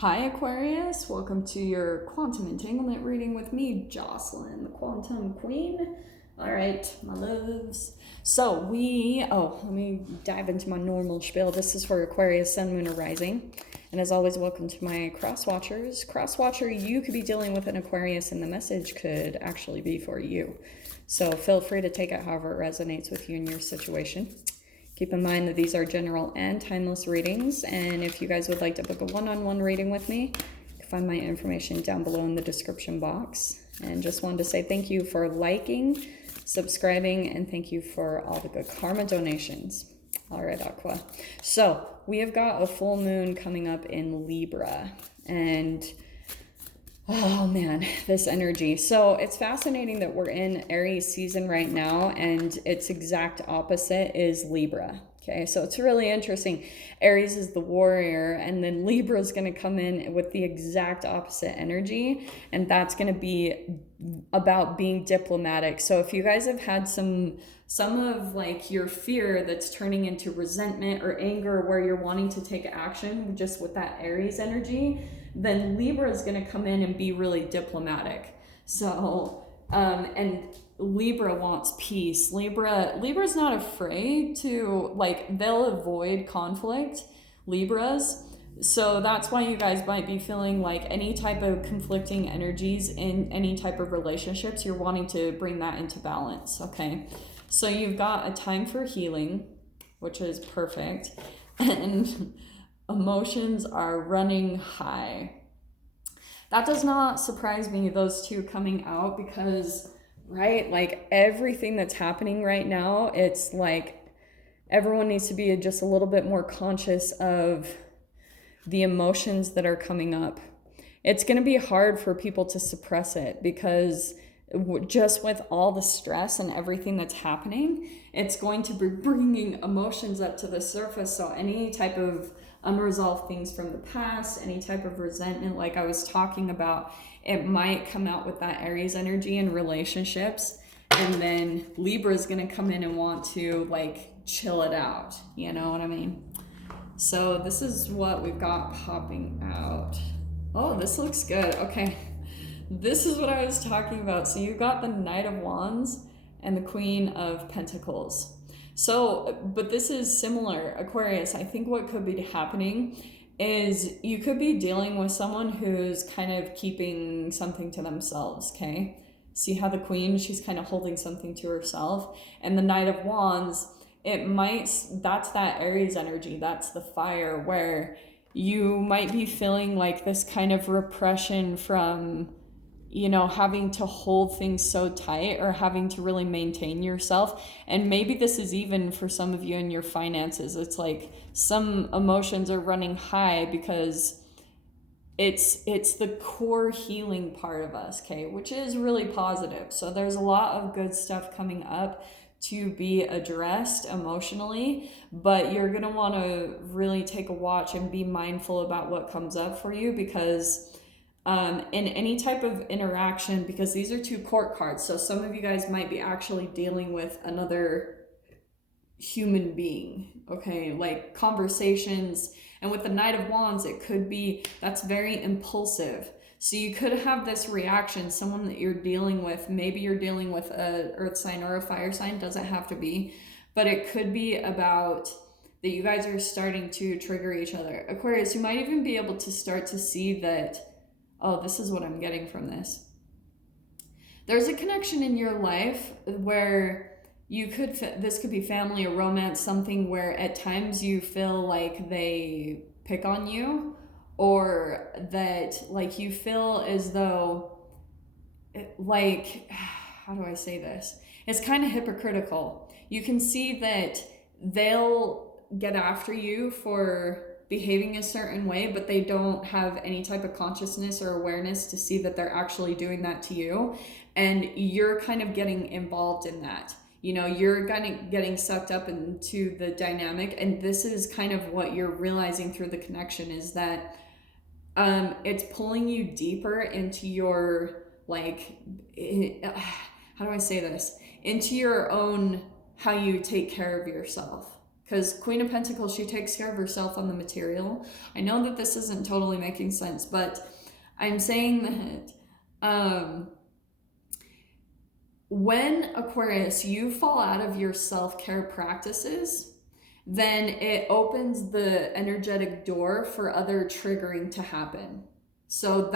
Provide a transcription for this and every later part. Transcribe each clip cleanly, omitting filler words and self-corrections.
Hi Aquarius, welcome to your quantum entanglement reading with me, Jocelyn, the quantum queen. All right, my loves. So let me dive into my normal spiel. This is for Aquarius, Sun, Moon, or Rising. And as always, welcome to my cross watchers. Cross watcher, you could be dealing with an Aquarius and the message could actually be for you. So feel free to take it however it resonates with you in your situation. Keep in mind that these are general and timeless readings, and if you guys would like to book a one-on-one reading with me, you can find my information down below in the description box. And just wanted to say thank you for liking, subscribing, and thank you for all the good karma donations. All right, Aqua. So we have got a full moon coming up in Libra, and oh man, this energy. So it's fascinating that we're in Aries season right now, and its exact opposite is Libra. Okay, so it's really interesting. Aries is the warrior, and then Libra is going to come in with the exact opposite energy, and that's going to be about being diplomatic. So if you guys have had some of like your fear that's turning into resentment or anger where you're wanting to take action just with that Aries energy, then Libra is going to come in and be really diplomatic. So, and Libra wants peace. Libra's not afraid to, like, they'll avoid conflict, Libras. So that's why you guys might be feeling like any type of conflicting energies in any type of relationships, you're wanting to bring that into balance, okay? So you've got a time for healing, which is perfect, and emotions are running high. That does not surprise me, those two coming out, because, right, like everything that's happening right now, it's like everyone needs to be just a little bit more conscious of the emotions that are coming up. It's going to be hard for people to suppress it because just with all the stress and everything that's happening, it's going to be bringing emotions up to the surface. So any type of unresolved things from the past, any type of resentment, like I was talking about, it might come out with that Aries energy in relationships. And then Libra is going to come in and want to like chill it out. You know what I mean? So this is what we've got popping out. Oh, this looks good. Okay. This is what I was talking about. So you've got the Knight of Wands and the Queen of Pentacles. So, but this is similar, Aquarius. I think what could be happening is you could be dealing with someone who's kind of keeping something to themselves, okay? See how the Queen, she's kind of holding something to herself. And the Knight of Wands, that's that Aries energy, that's the fire, where you might be feeling like this kind of repression from, you know, having to hold things so tight or having to really maintain yourself. And maybe this is even for some of you in your finances. It's like some emotions are running high because it's the core healing part of us, okay, which is really positive. So there's a lot of good stuff coming up to be addressed emotionally, but you're going to want to really take a watch and be mindful about what comes up for you, because in any type of interaction, because these are two court cards, so some of you guys might be actually dealing with another human being, okay, like conversations. And with the Knight of Wands, it could be, that's very impulsive. So you could have this reaction, someone that you're dealing with, maybe you're dealing with a earth sign or a fire sign, doesn't have to be, but it could be about that you guys are starting to trigger each other. Aquarius, you might even be able to start to see that, oh, this is what I'm getting from this. There's a connection in your life where this could be family or romance, something where at times you feel like they pick on you, or that like you feel as though, like, how do I say this? It's kind of hypocritical. You can see that they'll get after you for behaving a certain way, but they don't have any type of consciousness or awareness to see that they're actually doing that to you. And you're kind of getting involved in that. You know, you're kind of getting sucked up into the dynamic. And this is kind of what you're realizing through the connection, is that it's pulling you deeper into your, like, how do I say this? Into your own, how you take care of yourself. because Queen of Pentacles, she takes care of herself on the material. I know that this isn't totally making sense, but I'm saying that when Aquarius, you fall out of your self-care practices, then it opens the energetic door for other triggering to happen. So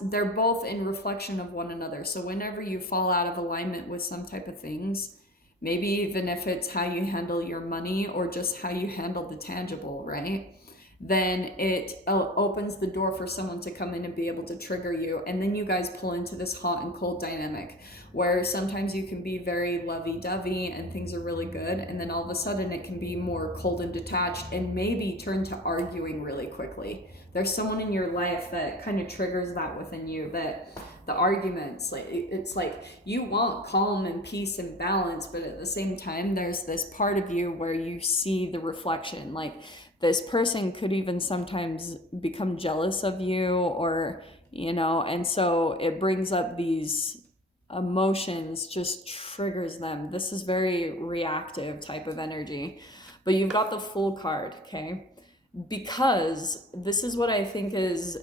they're both in reflection of one another. So whenever you fall out of alignment with some type of things, maybe even if it's how you handle your money or just how you handle the tangible, right? Then it opens the door for someone to come in and be able to trigger you. And then you guys pull into this hot and cold dynamic where sometimes you can be very lovey-dovey and things are really good. And then all of a sudden it can be more cold and detached and maybe turn to arguing really quickly. There's someone in your life that kind of triggers that within you, that the arguments, like it's like you want calm and peace and balance, but at the same time there's this part of you where you see the reflection, like this person could even sometimes become jealous of you, or and so it brings up these emotions, just triggers them. This is very reactive type of energy. But you've got the Fool card, okay? Because this is what I think is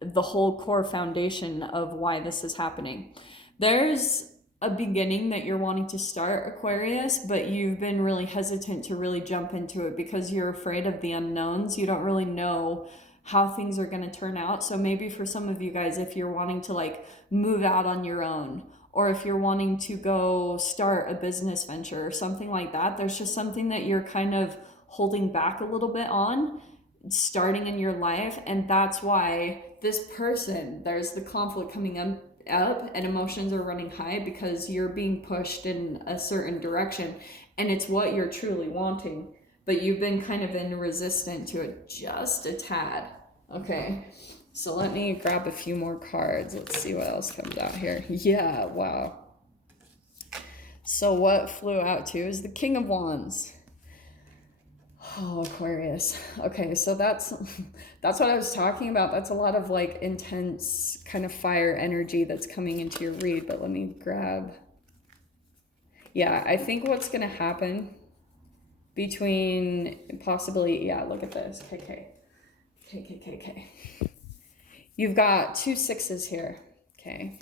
the whole core foundation of why this is happening. There's a beginning that you're wanting to start, Aquarius, but you've been really hesitant to really jump into it because you're afraid of the unknowns. You don't really know how things are going to turn out. So maybe for some of you guys, if you're wanting to like move out on your own, or if you're wanting to go start a business venture or something like that, there's just something that you're kind of holding back a little bit on starting in your life. And that's why this person, there's the conflict coming up and emotions are running high because you're being pushed in a certain direction and it's what you're truly wanting, but you've been kind of in resistant to it just a tad. Okay, so let me grab a few more cards. Let's see what else comes out here. Yeah, wow. So what flew out to is the King of Wands. Oh, Aquarius. Okay, so that's what I was talking about. That's a lot of like intense kind of fire energy that's coming into your read. But let me grab. Yeah, I think what's going to happen between possibly, yeah, look at this. KK. You've got 2 6s here. Okay.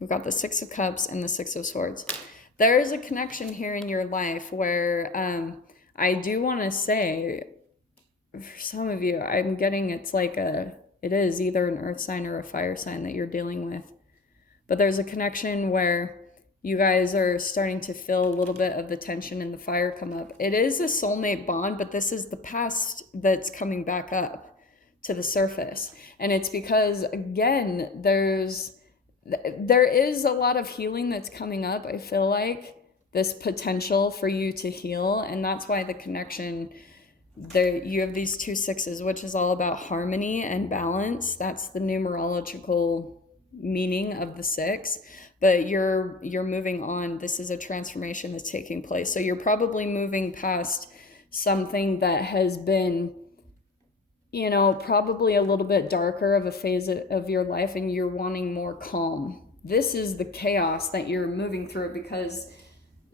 We've got the 6 of Cups and the 6 of Swords. There is a connection here in your life where I do want to say, for some of you, I'm getting it's like it is either an earth sign or a fire sign that you're dealing with. But there's a connection where you guys are starting to feel a little bit of the tension and the fire come up. It is a soulmate bond, but this is the past that's coming back up to the surface. And it's because, again, there is a lot of healing that's coming up. I feel like this potential for you to heal, and that's why the connection there, you have these 2 6s, which is all about harmony and balance. That's the numerological meaning of the 6, but you're moving on. This is a transformation that's taking place, so you're probably moving past something that has been probably a little bit darker of a phase of your life, and you're wanting more calm. This is the chaos that you're moving through, because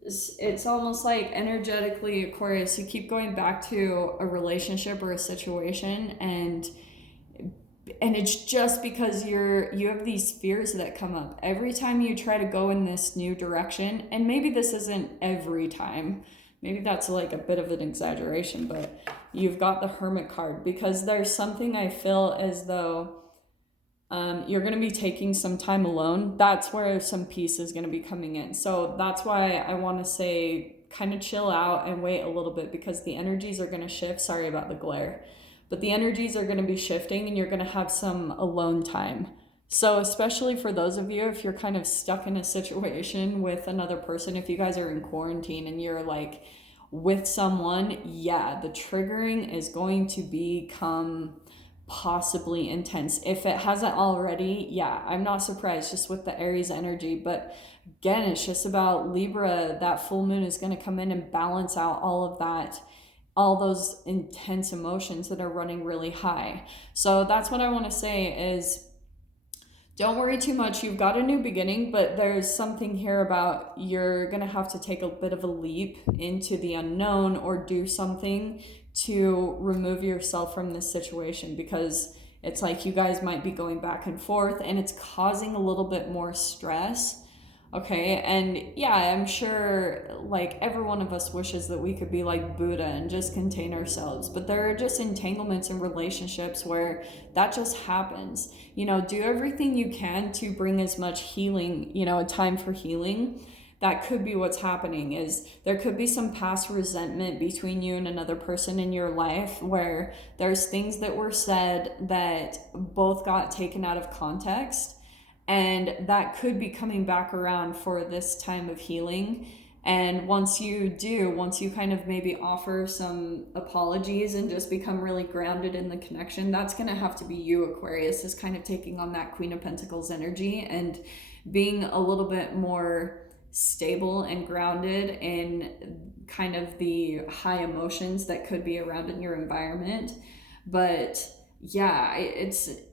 it's almost like energetically, Aquarius, you keep going back to a relationship or a situation, and it's just because you have these fears that come up every time you try to go in this new direction. And maybe this isn't every time, maybe that's like a bit of an exaggeration, but you've got the Hermit card because there's something I feel as though you're going to be taking some time alone. That's where some peace is going to be coming in. So that's why I want to say kind of chill out and wait a little bit, because the energies are going to shift. Sorry about the glare, but the energies are going to be shifting and you're going to have some alone time. So especially for those of you, if you're kind of stuck in a situation with another person, if you guys are in quarantine and you're like with someone, yeah, the triggering is going to become possibly intense. If it hasn't already, yeah, I'm not surprised just with the Aries energy. But again, it's just about Libra. That full moon is going to come in and balance out all of that, all those intense emotions that are running really high. So that's what I want to say is Don't worry too much. You've got a new beginning, but there's something here about you're going to have to take a bit of a leap into the unknown or do something to remove yourself from this situation, because it's like you guys might be going back and forth and it's causing a little bit more stress. Okay, and yeah, I'm sure like every one of us wishes that we could be like Buddha and just contain ourselves, but there are just entanglements in relationships where that just happens. You know, do everything you can to bring as much healing, you know, a time for healing. That could be what's happening. Is there could be some past resentment between you and another person in your life where there's things that were said that both got taken out of context, and that could be coming back around for this time of healing. And once you kind of maybe offer some apologies and just become really grounded in the connection, that's going to have to be you, Aquarius, is kind of taking on that Queen of Pentacles energy and being a little bit more stable and grounded in kind of the high emotions that could be around in your environment. But yeah,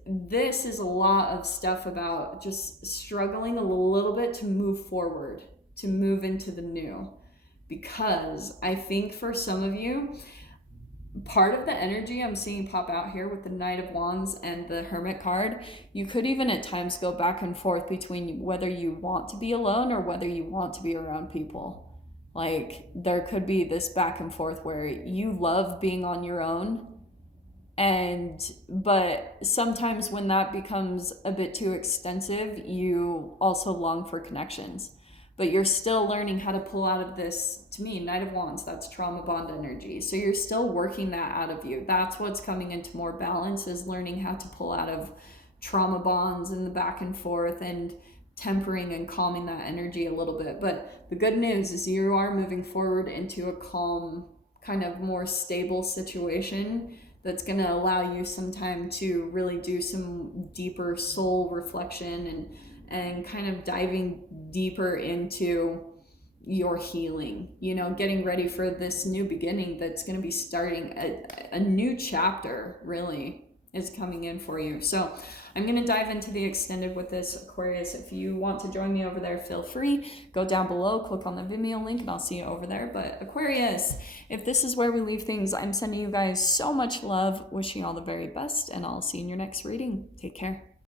this is a lot of stuff about just struggling a little bit to move forward, to move into the new. Because I think for some of you, part of the energy I'm seeing pop out here with the Knight of Wands and the Hermit card, you could even at times go back and forth between whether you want to be alone or whether you want to be around people. Like there could be this back and forth where you love being on your own, but sometimes when that becomes a bit too extensive, you also long for connections. But you're still learning how to pull out of this. To me, Knight of Wands, that's trauma bond energy. So you're still working that out of you. That's what's coming into more balance, is learning how to pull out of trauma bonds and the back and forth and tempering and calming that energy a little bit. But the good news is you are moving forward into a calm, kind of more stable situation that's going to allow you some time to really do some deeper soul reflection and kind of diving deeper into your healing, you know, getting ready for this new beginning that's going to be starting a new chapter, really, is coming in for you. So I'm going to dive into the extended with this, Aquarius. If you want to join me over there, feel free. Go down below, click on the Vimeo link, and I'll see you over there. But Aquarius, if this is where we leave things, I'm sending you guys so much love, wishing you all the very best, and I'll see you in your next reading. Take care.